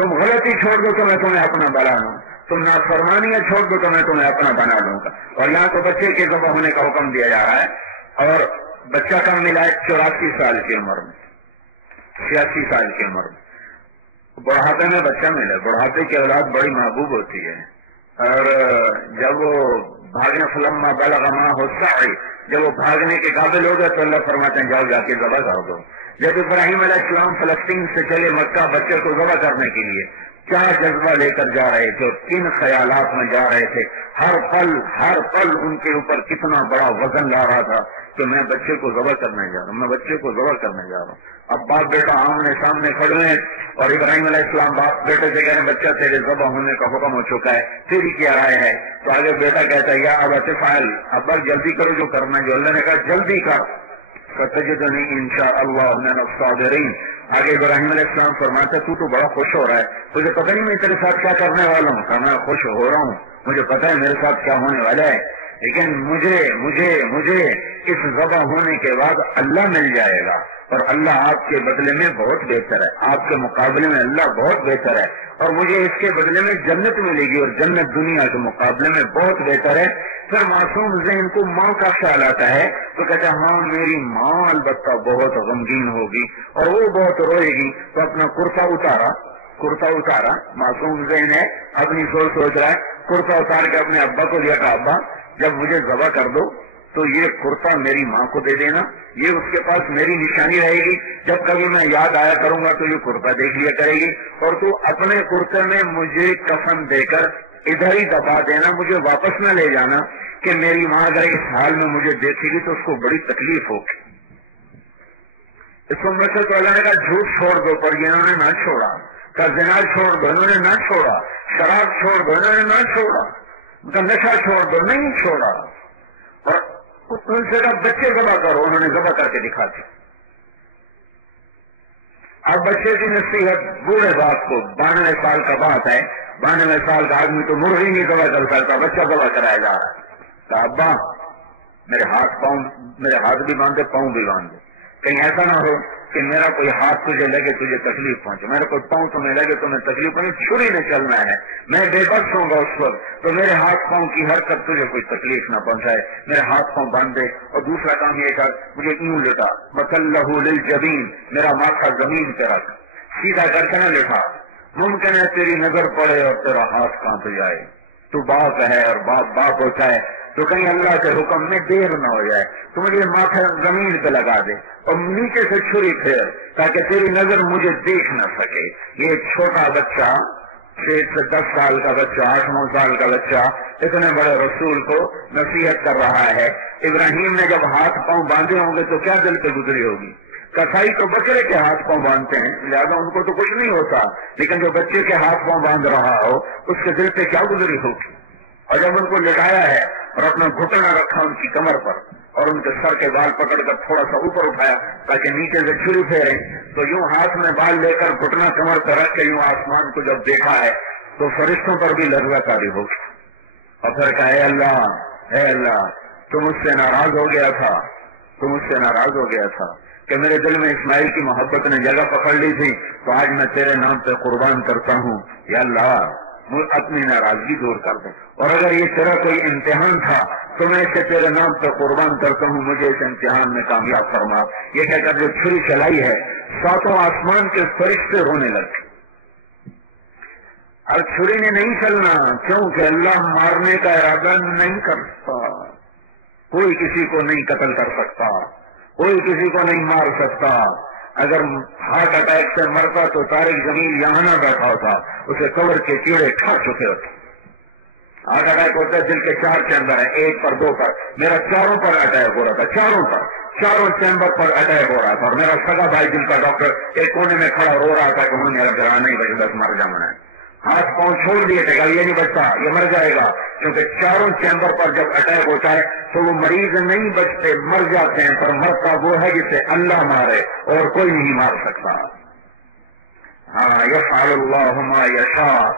تم غلطی چھوڑ دو تو میں تمہیں اپنا بنا لوں، تم نافرمانیاں چھوڑ دو تو میں تمہیں اپنا بنا دوں گا. اور یہاں تو بچے کے ذبح ہونے کا حکم دیا جا رہا ہے، اور بچہ کم ملا ہے 84 سال کی عمر میں، 86 سال کی عمر میں. بڑھاپے میں بچہ ملے، بڑھاپے کی اولاد بڑی محبوب ہوتی ہے. اور جب وہ بھاگنے فلما بلغ معه السعي، جب وہ بھاگنے کے قابل ہو گئے تو اللہ فرماتے ہیں جاؤ جا کے ذبح کر دو. جب ابراہیم علیہ السلام فلسطین سے چلے مکہ بچے کو ذبح کرنے کے لیے، کیا جذبہ لے کر جا رہے تھے، کن خیالات میں جا رہے تھے، ہر پل ان کے اوپر کتنا بڑا وزن لا رہا تھا کہ میں بچے کو ذبح کرنے جا رہا ہوں، میں بچے کو ذبح کرنے جا رہا ہوں. اب باپ بیٹا آمنے سامنے کھڑے ہیں اور ابراہیم علیہ السلام باپ بیٹے سے کہہ رہے ہیں بچہ تیرے ذبح ہونے کا حکم ہو چکا ہے، تیری کیا رائے ہے؟ تو آگے بیٹا کہتا ہے یا ابا فعل، ابا جلدی کرو جو کرنا ہے، جو اللہ نے کہا جلدی کر، ستجدنی انشاءاللہ من الصابرین. آگے ابراہیم علیہ السلام فرماتا ہے تو بڑا خوش ہو رہا ہے، تجھے پتہ نہیں میں تیرے ساتھ کیا کرنے والا ہوں. کہا میں خوش ہو رہا ہوں، مجھے پتہ ہے میرے ساتھ کیا ہونے والا ہے، لیکن مجھے اس ذبح ہونے کے بعد اللہ مل جائے گا، اور اللہ آپ کے بدلے میں بہت بہتر ہے، آپ کے مقابلے میں اللہ بہت بہتر ہے، اور مجھے اس کے بدلے میں جنت ملے گی، اور جنت دنیا کے مقابلے میں بہت بہتر ہے. پھر معصوم ذہن کو ماں کا خیال آتا ہے تو کہتا ہے ہاں میری ماں البتہ بہت غمگین ہوگی اور وہ بہت روئے گی. تو اپنا کرتا اتارا، معصوم ذہن ہے، اپنی سوچ رہا ہے، کرتا اتار کے اپنے ابا کو دیا کہ ابا جب مجھے ذبح کر دو تو یہ کرتا میری ماں کو دے دینا، یہ اس کے پاس میری نشانی رہے گی، جب کبھی میں یاد آیا کروں گا تو یہ کرتا دیکھ لیا کرے گی، اور تو اپنے کرتے میں مجھے کفن دے کر ادھر ہی دبا دینا، مجھے واپس نہ لے جانا کہ میری ماں اگر اس حال میں مجھے دیکھے گی تو اس کو بڑی تکلیف ہوگی. اس عمر سے تو اللہ نے کہا جھوٹ چھوڑ دو، پر یہ انہوں نے نہ چھوڑا. کا زنا چھوڑ دو، انہوں نے نہ چھوڑا. شراب چھوڑ دو، انہوں نے نہ چھوڑا. کا نشہ چھوڑ دو، نہیں چھوڑا. اور ان سے کہا بچے ذبح کرو، انہوں نے ذبح کر کے دکھا دی. اب بچے کی نصیحت بوڑھے باپ کو، 92 سال کا بات ہے، 92 سال کا آدمی تو مرغی نہیں ذبح کر سکتا، بچہ ذبح کرایا جا رہا ہے. کہا ابا میرے ہاتھ بھی باندھے، پاؤں بھی باندھے، کہیں ایسا نہ ہو کہ میرا کوئی ہاتھ تجھے لگے تجھے تکلیف پہنچے، میرا کوئی پاؤں تمہیں لگے تمہیں تکلیف پہنچے، چھری نے چلنا ہے، میں بے بس ہوں گا اس وقت، تو میرے ہاتھ پاؤں کی حرکت تجھے کوئی تکلیف نہ پہنچائے، میرے ہاتھ پاؤں باندھ دے. اور دوسرا کام یہ کر، مجھے یوں لٹا، مصلہ للجبین، میرا ماتھا زمین پہ رکھ، سیدھا کر کے نہ لٹا، ممکن ہے تیری نظر پڑے اور تیرا ہاتھ کانپ جائے، تو باپ ہے اور باپ ہوتا ہے تو کہیں اللہ کے حکم میں دیر نہ ہو جائے، تو مجھے ماتھا زمین پہ لگا دے اور نیچے سے چھری پھیر تاکہ تیری نظر مجھے دیکھ نہ سکے. یہ چھوٹا بچہ 6 سے 10 سال کا بچہ، 8-9 سال کا بچہ اتنے بڑے رسول کو نصیحت کر رہا ہے. ابراہیم نے جب ہاتھ پاؤں باندھے ہوں گے تو کیا دل پہ گزری ہوگی؟ کسائی تو بکرے کے ہاتھ پاؤں باندھتے ہیں، لہٰذا ان کو تو کچھ نہیں ہوتا، لیکن جو بچے کے ہاتھ پاؤں باندھ رہا ہو اس کے دل پہ کیا گزری ہوگی؟ اور جب ان کو لٹایا ہے اور اپنا گھٹنا رکھا ان کی کمر پر اور ان کے سر کے بال پکڑ کر تھوڑا سا اوپر اٹھایا تاکہ نیچے سے چھری پھیریں، تو یوں ہاتھ میں بال لے کر گھٹنا کمر پر رکھ کے یوں آسمان کو جب دیکھا ہے تو فرشتوں پر بھی لرزہ طاری ہوگی. اور پھر کہا اے اللہ تم مجھ سے ناراض ہو گیا تھا کہ میرے دل میں اسماعیل کی محبت نے جگہ پکڑ لی تھی، تو آج میں تیرے نام پہ قربان کرتا ہوں. یا اللہ اپنی ناراضگی دور کر دے، اور اگر یہ تیرا کوئی امتحان تھا تو میں اسے تیرے نام پہ قربان کرتا ہوں، مجھے اس امتحان میں کامیاب فرما. یہ کہہ کر جو چھری چلائی ہے 7 آسمان کے فرشتے رونے لگے. اور چھری نے نہیں چلنا، کیونکہ اللہ مارنے کا ارادہ نہیں کرتا، کوئی کسی کو نہیں قتل کر سکتا، کوئی کسی کو نہیں مار سکتا. اگر ہارٹ اٹیک سے مرتا تو طارق جمیل یہاں نہ بیٹھا ہوتا، اسے کور کے کیڑے کھا چکے ہوتے. ہارٹ اٹیک ہوتا ہے، دل کے 4 چیمبر ہیں، 1 پر 2 پر، میرا 4 پر اٹیک ہو رہا تھا، 4 چیمبر پر اٹیک ہو رہا تھا. اور میرا سگا بھائی جن کا ڈاکٹر ایک کونے میں کھڑا رو رہا تھا کہ انہوں نے میرا نہیں بچے، بس مر جانا ہے. ہاتھ پاؤں چھوڑ دیے تھے کہ یہ نہیں بچتا، یہ مر جائے گا، کیونکہ 4 چیمبر پر جب اٹیک ہوتا ہے تو وہ مریض نہیں بچتے، مر جاتے ہیں. پر مرتا وہ ہے جسے اللہ مارے اور کوئی نہیں مار سکتا. ہاں یفعل اللہ ما یشاء،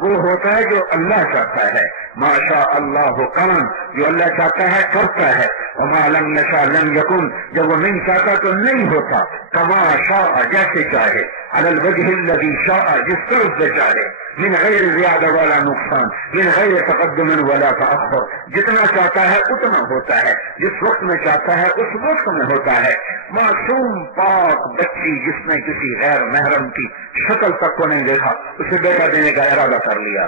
وہ ہوتا ہے جو اللہ چاہتا ہے. ما شاء اللہ کان، جو اللہ چاہتا ہے کرتا ہے. وما لم یشاء لم یکن، جب وہ نہیں چاہتا تو نہیں ہوتا، کما شاء جیسے چاہے، علی الوجہ الذی شاء جس طرف سے چاہے، من غیر زیادہ والا نقصان، من غیر تقدم ولا تأخر، جتنا چاہتا ہے اتنا ہوتا ہے، جس وقت میں چاہتا ہے اس وقت میں ہوتا ہے۔ معصوم پاک بچی جس نے کسی غیر محرم کی شکل تک کو نہیں دیکھا، اسے بیٹا دینے کا ارادہ کر لیا۔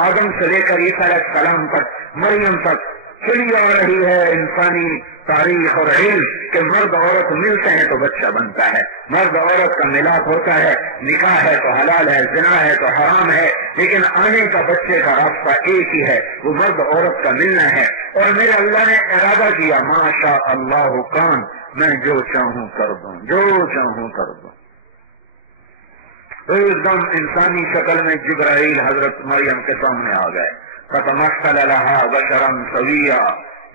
آدم سے لے کر عیسیٰ علیہ السلام تک، مریم تک چلی آ رہی ہے انسانی تاریخ اور علم کہ مرد عورت ملتے ہیں تو بچہ بنتا ہے، مرد عورت کا ملاپ ہوتا ہے، نکاح ہے تو حلال ہے، زنا ہے تو حرام ہے، لیکن آنے کا بچے کا راستہ ایک ہی ہے، وہ مرد عورت کا ملنا ہے۔ اور میرے اللہ نے ارادہ کیا، ما شاء اللہ کان، میں جو چاہوں کر دوں، جو چاہوں کر دوں۔ ایک دم انسانی شکل میں جبرائیل حضرت مریم کے سامنے آ گئے، فتمثل لها بشرا سویا،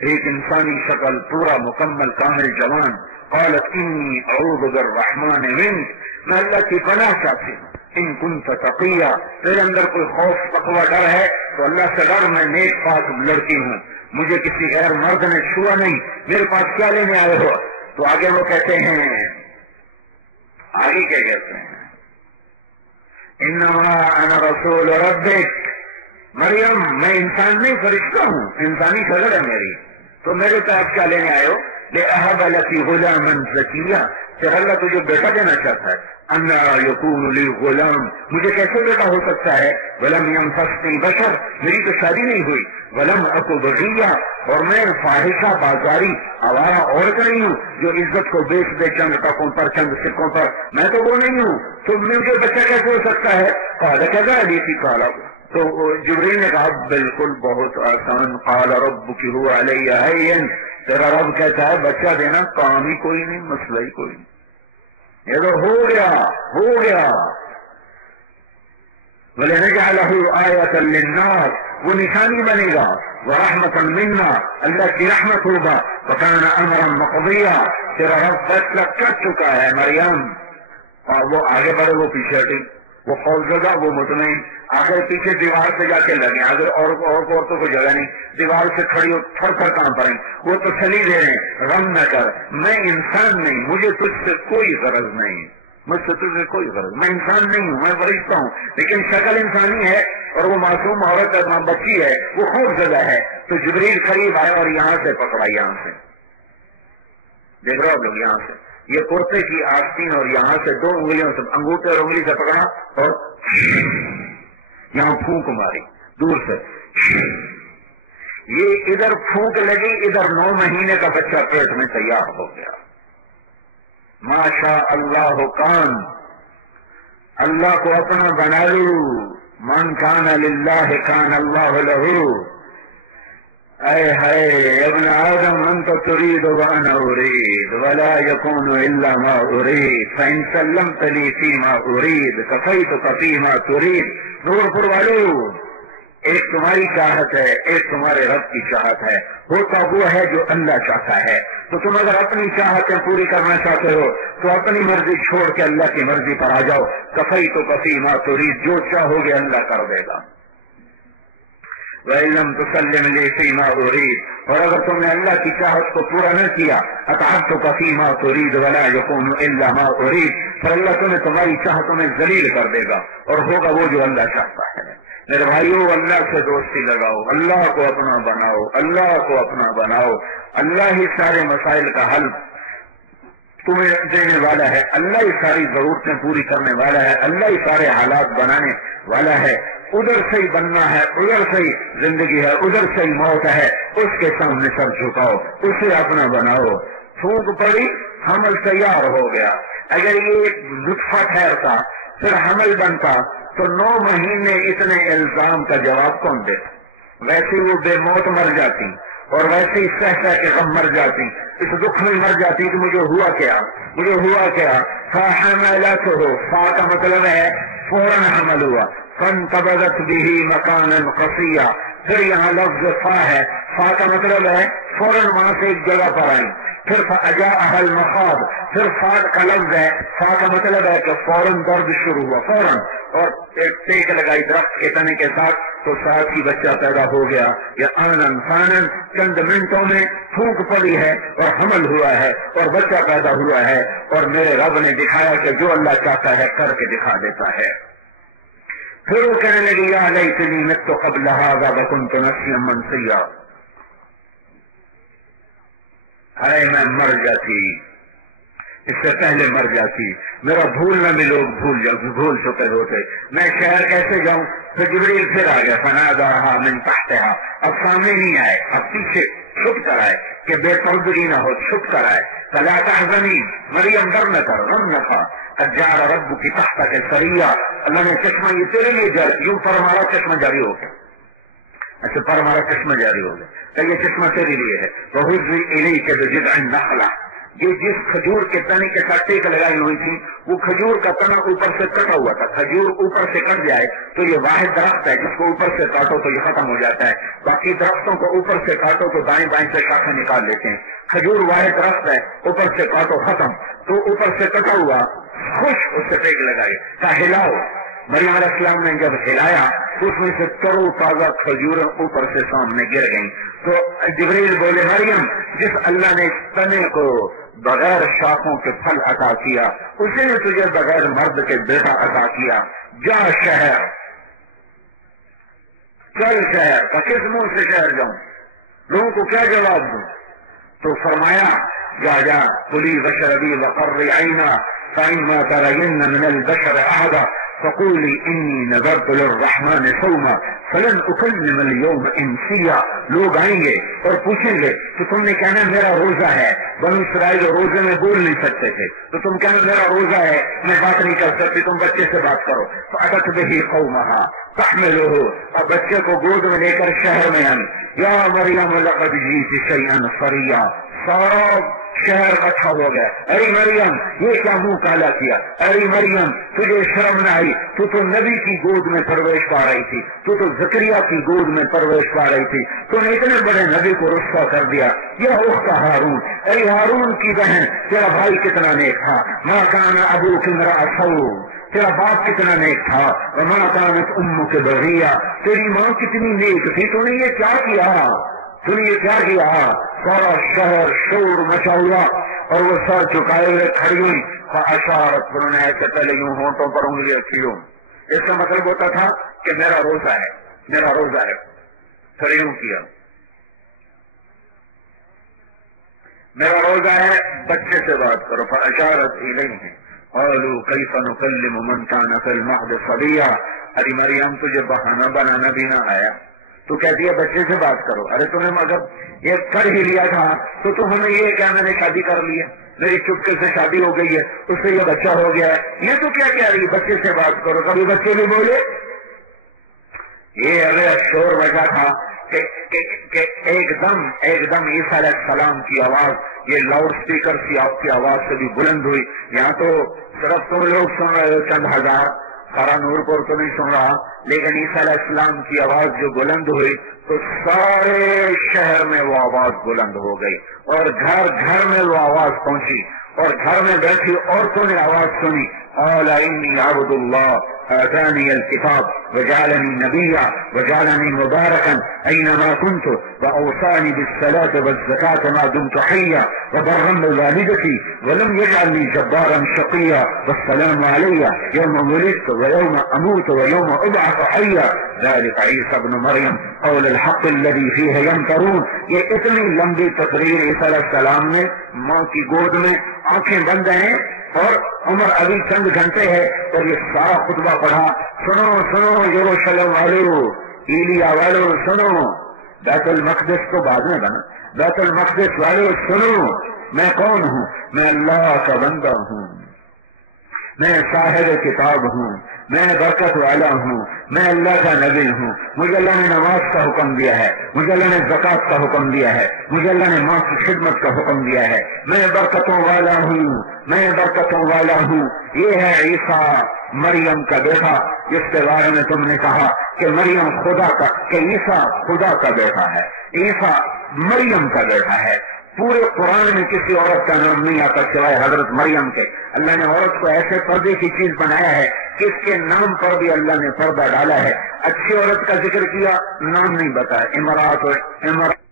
ایک انسانی شکل، پورا مکمل کامل جوان۔ قالت انی اعوذ بالرحمن منک، میں اللہ کی پناہ چاہتی ہوں، ان کنت تقیا، میرے اندر کوئی خوف تقوی ڈر ہے تو اللہ سے ڈر، میں نیک پاک لڑکی ہوں، مجھے کسی غیر مرد نے چھوا نہیں، میرے پاس کیا لینے آئے ہو؟ تو آگے وہ کہتے ہیں، آگے کیا کہتے ہیں، انما انا رسول ربک، مریم میں انسان نہیں فرشتہ ہوں، انسانی شکل ہے میری، تو میرے تو آپ کیا لینے آئے ہو؟ لأہب لک غلاما زکیا، کہ اللہ تجھے بیٹا دینا چاہتا ہے۔ انا یکون لی غلام، مجھے کیسے بیٹا ہو سکتا ہے؟ ولم یمسسنی بشر، میری تو شادی نہیں ہوئی، ولم اک بغیا، اور میں فاحشہ بازاری آوارہ عورت نہیں ہوں جو عزت کو بیچ دے چند ٹکوں پر، چند سکوں پر، میں تو وہ نہیں ہوں، تو مجھے بچہ کیسے ہو سکتا ہے؟ قال کذلک قال، تو جبریل نے کہا بالکل بہت آسان، قال ربک هو علی هین، تیرا رب کہتا ہے بچہ دینا کام ہی کوئی نہیں، مسئلہ ہی کوئی نہیں، یہ تو ہو گیا ہو گیا۔ وَلِنَجْعَلَهُ آیَةً لِلنَّاسِ، وہ نشانی بنے گا، وَرَحْمَةً مِنَّا، اللہ کی رحمت ہوگا، وَكَانَ أَمْرًا مَقْضِيًّا، تیرا رب فیصلہ کر چکا ہے مریم۔ اور وہ آگے بڑھے، وہ پیچھے ہٹی، وہ خوفزدہ، وہ مطمئن، آخر پیچھے دیوار سے جا کے لگے، آخر اور عورتوں کو جگہ نہیں، دیوار سے کھڑی ہو تھر تھر کام پڑیں، وہ تو چلی دے رہے ہیں، غم نہ کر، میں انسان نہیں، مجھے تجھ سے کوئی غرض نہیں، مجھ سے تجھ سے کوئی غرض، میں انسان نہیں ہوں، میں فرشتہ ہوں، لیکن شکل انسانی ہے، اور وہ معصوم عورت ہے، بچی ہے، وہ خوفزدہ ہے۔ تو جبریل قریب آئے اور یہاں سے پکڑا، یہاں سے دیکھ رہے ہو لوگ، یہاں سے یہ کرتے کی آستین اور یہاں سے دو انگلیوں سے، انگوٹھے اور انگلی سے پکڑا اور یہاں پھونک ماری دور سے، یہ ادھر پھونک لگی، ادھر 9 مہینے کا بچہ پیٹ میں تیار ہو گیا۔ ماشاء اللہ کان، اللہ کو اپنا بنا لو، من کان للہ کان اللہ لہ۔ اے ہائے ابن آدم انت تريد وانا اريد ولا يكون الا ما اريد فان سلمت لي فيما اريد كفيتك فيما تريد۔ نور پر والو، ایک تمہاری چاہت ہے، ایک تمہارے رب کی چاہت ہے، ہوتا وہ ہے جو اللہ چاہتا ہے۔ تو تم اگر اپنی چاہتیں پوری کرنا چاہتے ہو تو اپنی مرضی چھوڑ کے اللہ کی مرضی پر آ جاؤ، كفيتك فيما تريد، جو چاہو گے اللہ کر دے گا۔ وَإِن لَّمْ تُسَلِّمْ لِي فِيمَا أُرِيدُ، اور اگر تم نے اللہ کی چاہت کو پورا نہ کیا، أَطَعْتُكَ فِيمَا تُرِيدُ وَلَا يَكُونُ إِلَّا مَا أُرِيدُ، پھر اللہ تمہیں تمہاری چاہتوں میں ذلیل کر دے گا اور ہوگا وہ جو اللہ چاہتا ہے۔ میرے بھائیو، اللہ سے دوستی لگاؤ، اللہ کو اپنا بناؤ، اللہ کو اپنا بناؤ، اللہ ہی سارے مسائل کا حل تمہیں دینے والا ہے، اللہ ہی ساری ضرورتیں پوری کرنے والا ہے، اللہ ہی سارے حالات بنانے والا ہے۔ ادھر سے ہی بننا ہے، ادھر سے ہی زندگی ہے، ادھر سے ہی موت ہے، اس کے سامنے سر جھکاؤ، اسے اپنا بناؤ۔ پھونک پڑی، حمل تیار ہو گیا۔ اگر یہ نطفہ ٹھہرتا پھر حمل بنتا تو 9 مہینے اتنے الزام کا جواب کون دیتا؟ ویسے وہ بے موت مر جاتی اور ویسے ہی سہ سہ کے غم مر جاتی، اس دکھ میں مر جاتی کہ مجھے ہوا کیا، مجھے ہوا کیا۔ فحملته، فا کا مطلب ہے فوراً حمل ہوا، فانتبذت به مکانا قصیا، پھر یہاں لفظ فا ہے، فا کا مطلب ہے فوراً وہاں سے ایک جگہ پر آئی، پھر فأجاءها المخاض، پھر فاد کا لفظ ہے، فا کا مطلب ہے کہ فوراً درد شروع ہوا، فوراً، اور ایک ٹیک لگائی درخت کے تنے کے ساتھ تو ساتھ ہی بچہ پیدا ہو گیا، یا آنن فانن، چند منٹوں میں پھونک پڑی ہے اور حمل ہوا ہے اور بچہ پیدا ہوا ہے، اور میرے رب نے دکھایا کہ جو اللہ چاہتا ہے کر کے دکھا دیتا ہے۔ پھر وہ کہنے لگی یا لیتنی مت قبل ھذا وکنت نسیا منسیا، ارے میں مر جاتی، اس سے پہلے مر جاتی، میرا بھولنا بھی لوگ بھول چکے ہوتے، میں شہر کیسے جاؤں؟ پھر جبریل پھر آ گیا، فناداها من تحتها، اب سامنے نہیں آئے، اب پیچھے چھپ کر آئے کہ بے پردگی نہ ہو، چھپ کر آئے، فلا تحزنی، مریم ڈر نہ کر، غم نہ کھا، قد جعل ربک تحتک سریا، اللہ نے چشمہ یہ تیرے لیے جاری، یوں پر ہمارا چشمہ جاری ہو گیا، اچھا پر ہمارا چشمہ جاری ہو گیا کہ یہ چشمہ تیرے لیے ہے، وہزی الیک بجذع النخلہ، یہ جس کھجور کے تنے کے ساتھ ٹیک لگائی ہوئی تھی وہ کھجور کا تنا اوپر سے کٹا ہوا تھا، کھجور اوپر سے کٹ جائے تو یہ واحد درخت ہے جس کو اوپر سے کاٹو تو یہ ختم ہو جاتا ہے، باقی درختوں کو اوپر سے کاٹو تو دائیں بائیں سے شاخیں نکال لیتے ہیں، کھجور واحد درخت ہے، اوپر سے کاٹو ختم، تو اوپر سے کٹا ہوا خوش اس سے ٹیک لگائے، کہا ہلاؤ، مریم علیہ السلام نے جب ہلایا تو اس میں سے ترو تازہ کھجوریں اوپر سے سامنے گر گئیں، تو جبریل بولے مریم جس اللہ نے اس تنے کو بغیر شاخوں کے پھل عطا کیا اسی نے تجھے بغیر مرد کے بیٹا عطا کیا، جا شہر، چل شہر، کا کس منہ سے شہر جاؤں، لوگوں کو کیا جواب دوں؟ تو فرمایا جا کلی واشربی وقرری عینا فإما ترین من البشر احدا فقولی انی نذرت للرحمن صوما فلن اکلم اليوم انسیا، لوگ آئیں گے اور پوچھیں گے تو تم نے کہنا میرا روزہ ہے، بنو اسرائیل روزے میں بول نہیں سکتے تھے تو تم کہنا میرا روزہ ہے میں بات نہیں کر سکتی، تم بچے سے بات کرو، فأتت به قومها تحمله، اور بچے کو گود میں لے کر شہر میں آئی، یا مریم لقد جئت شیئا فریا، سارا شہر اکٹھا ہو گیا، ارے مریم یہ کیا منہ کالا کیا، ارے مریم تجھے شرم نہ آئی، تو نبی کی گود میں پرورش پا رہی تھی، تو زکریا کی گود میں پرورش پا رہی تھی، تو نے اتنے بڑے نبی کو رسوا کر دیا، یا اخت ہارون، ارے ہارون کی بہن تیرا بھائی کتنا نیک تھا، ما کان ابوک امرأ سوء، تیرا باپ کتنا نیک تھا، وما کانت امک بغیہ، تیری ماں کتنی نیک تھی، تو نے یہ کیا کیا، تو نے یہ کیا کیا؟ سارا شہر شور مچا ہوا اور وہ سر چکائے ہوئے کھڑی ہوئی، فاشارت، انہوں نے ایسے پہلے یوں ہونٹوں پر انگلی رکھی ہوں، اس کا مطلب ہوتا تھا کہ میرا روزہ ہے، میرا روزہ ہے، پھر یوں کیا میرا روزہ ہے، بچے سے بات کرو، فاشارت الیہ قالوا کیف نکلم من کان فی المہد صبیا، ارے مریم تجھے بہانہ بنانا بھی نہ آیا، تو کہتی ہے بچے سے بات کرو، ارے تم نے مگر یہ کر ہی لیا تھا تو تم ہمیں یہ کیا میں نے شادی کر لی ہے، میری چپکے سے شادی ہو گئی ہے، اس سے یہ بچہ ہو گیا ہے، یہ تو کیا کہہ رہی ہے بچے سے بات کرو، کبھی بچے بھی بولے، یہ اگر شور بجا تھا کہ ایک دم عیسیٰ علیہ السلام کی آواز یہ لاؤڈ اسپیکر کی آواز سے بھی بلند ہوئی، یہاں تو صرف تم لوگ سن رہے ہو چند ہزار، سارا نور پور تو نہیں سن رہا، لیکن عیسیٰ علیہ السلام کی آواز جو بلند ہوئی تو سارے شہر میں وہ آواز بلند ہو گئی اور گھر گھر میں وہ آواز پہنچی اور گھر میں بیٹھی عورتوں نے آواز سنی، قال انی عبد اللہ آتانی الکتاب وجعلنی نبیا وجعلنی مبارکا اینما کنت واوصانی بالصلاة والزکاة ما دمت حیا وبرا بوالدتی ولم یجعلنی جبارا شقیا والسلام علی یوم ولدت ویوم اموت ویوم ابعث حیا ذلك عیسی ابن مریم قول الحق الذی فیہ یمترون، یہ اتنی لمبی تقریر عیسیٰ علیہ السلام نے ماں کی گود میں، آنکھیں بند ہیں اور عمر ابھی چند گھنٹے ہے اور یہ سارا خطبہ پڑھا، سنو سنو یروشلم والو، ایلیا والو سنو، بیت المقدس تو بعد میں بنا، بیت المقدس والو سنو، میں کون ہوں، میں اللہ کا بندہ ہوں، میں صاحب کتاب ہوں، میں برکت والا ہوں، میں اللہ کا نبی ہوں، مجھے اللہ نے نماز کا حکم دیا ہے، مجھے اللہ نے زکوٰۃ کا حکم دیا ہے، مجھے اللہ نے ماں کی خدمت کا حکم دیا ہے، میں برکتوں والا ہوں، میں برکتوں والا ہوں۔ یہ ہے عیسیٰ مریم کا بیٹا جس کے بارے میں تم نے کہا کہ مریم خدا کا، کہ عیسیٰ خدا کا بیٹا ہے، عیسیٰ مریم کا بیٹا ہے۔ پورے قرآن میں کسی عورت کا نام نہیں آتا سوائے حضرت مریم کے. اللہ نے عورت کو ایسے پردے کی چیز بنایا ہے کہ اس کے نام پر بھی اللہ نے پردہ ڈالا ہے. اچھی عورت کا ذکر کیا، نام نہیں بتایا. امرات